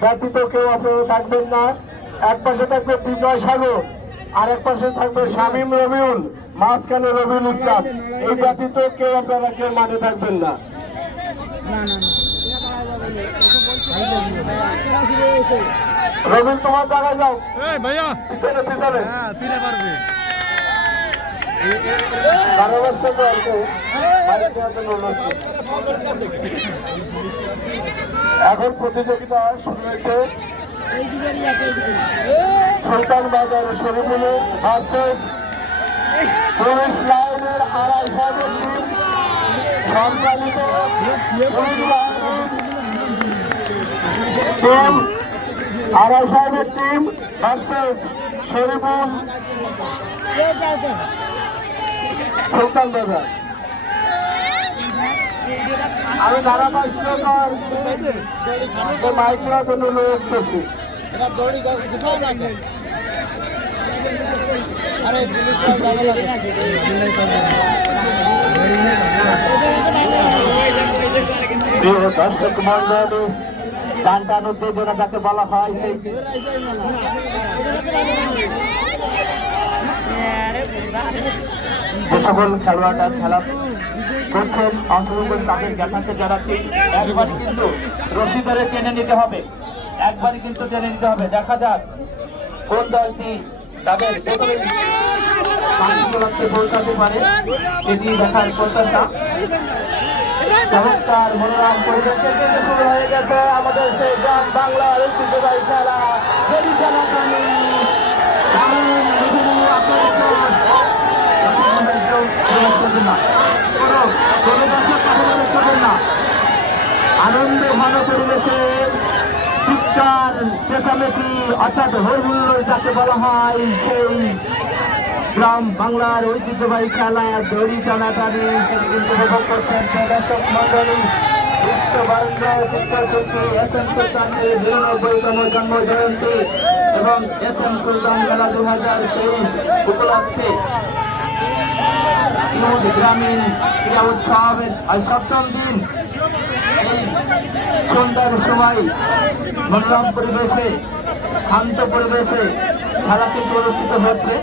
ব্যতীত কেউ আপনারা থাকবেন না। এক পাশে থাকবে বিজয় সাগর, আর এক পাশে থাকবে শামীম রবিউল, মাঝখানে রবিউল ইসলাম। এই ব্যতীত কেউ আপনারা কেউ মাঠে থাকবেন না। রবিউল তোমার জায়গায় যাও, পিছনে পিছনে এখন প্রতিযোগিতা শুরু হয়েছে। সুলতান বাজার শরীফুল ভার্সেস পুলিশ লাইনের আড়াই সাহেবের টিম, সম্মানিত টিম আড়াই সাহেবের টিম ভার্সেস শরীফুল সুলতান বাজার। আমি ধারাবাহিকতার মাইক নেওয়ার জন্য অনুরোধ করছি। দর্শক মন্ডলী, টানটান উত্তেজনা যাকে বলা হয়, সেই যে সকল খেলোয়াড়রা খেলা করছেন অংশগ্রহণ তাদের জ্ঞাতাকে জানাচ্ছি। একবার কিন্তু রশি ধরে টেনে নিতে হবে, একবারই কিন্তু টেনে নিতে হবে। দেখা যাক কোন দলটি তাদের পৌঁছাতে পারে, সেটি দেখার প্রত্যাশা। চমৎকার মনোরম পরিবেশে কিন্তু শুরু হয়ে গেছে আমাদের সেই গ্রাম বাংলার ঐতিহ্যবাহী খেলা আনন্দে ঘন পরিবেশে চিৎকার চেঁচামেচি অর্থাৎ হইহুল্লোড় যাকে বলা হয়, সেই গ্রাম বাংলার ঐতিহ্যবাহী খেলা দড়ি টানাটানি সেটি কিন্তু উপভোগ করছেন দর্শক মন্ডলী। বিশ্ববাংলা শিক্ষাসচিব এস.এম. সুলতানের 92তম জন্ম জয়ন্তী এবং এস.এম. সুলতান মেলা 2023 উপলক্ষে গ্রামীণ ক্রীড়া উৎসবের সপ্তম দিন এই সন্ধ্যার সময় মনোরম পরিবেশে শান্ত পরিবেশে খেলা কিন্তু অনুষ্ঠিত হচ্ছে।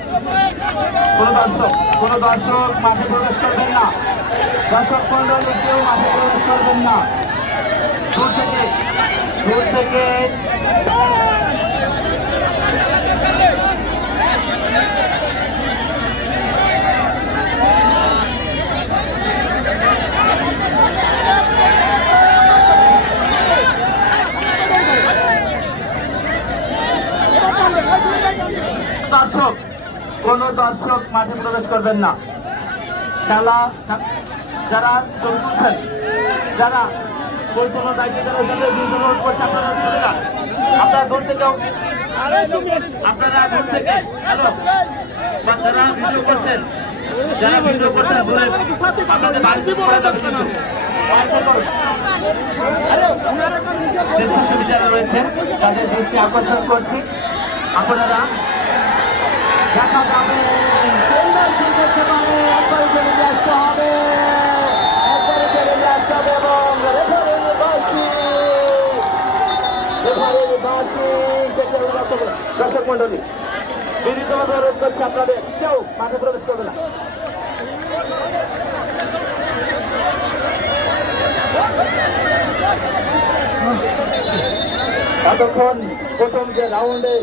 কোনো দর্শক মাঠে প্রবেশ করবেন না, দর্শক মন্ডলী কেউ মাঠে প্রবেশ করবেন না। দূর থেকে কোন দর্শক মাঠে প্রবেশ করবেন না। খেলা যারা চলছেন, যারা পরিচালনার দায়িত্বে যারা অনুরোধ করছে আপনারা দূর থেকেও যারা ভিডিও করছেন দূরে আপনাদের স্বেচ্ছাসেবী যারা রয়েছেন তাদের দৃষ্টি আকর্ষণ করছি। আপনারা দেখা যাবে দর্শক মন্ডলী বিনীতভাবে অনুরোধ করছি আপনাদের কেউ মাঠে প্রবেশ করবে না। এতক্ষণ প্রথম যে রাউন্ডে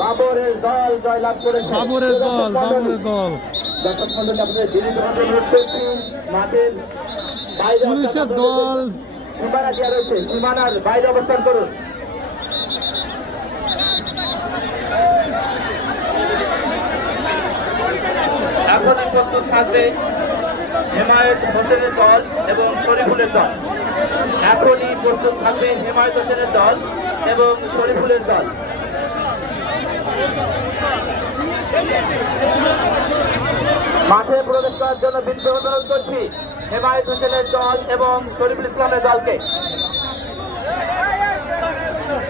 বাবরের দল জয়লাভ করেছে, বাবরের দল দর্শক মন্ডলী আপনাদের বিনীতভাবে অনুরোধ করছি মাঠের বাইরে পুলিশের দল সীমানা দেওয়া রয়েছে, সীমানার বাইরে অবস্থান করুন। এখনই প্রস্তুত থাকবে হেমায়েত হোসেনের দল এবং শরীফুলের দল। এখনই প্রস্তুত থাকবে হেমায়েত হোসেনের দল এবং শরীফুলের দল। মাঠে প্রবেশ করার জন্য বিনীত অনুরোধ করছি হেমায়েত হোসেনের দল এবং শরীফুল ইসলামের দলকে।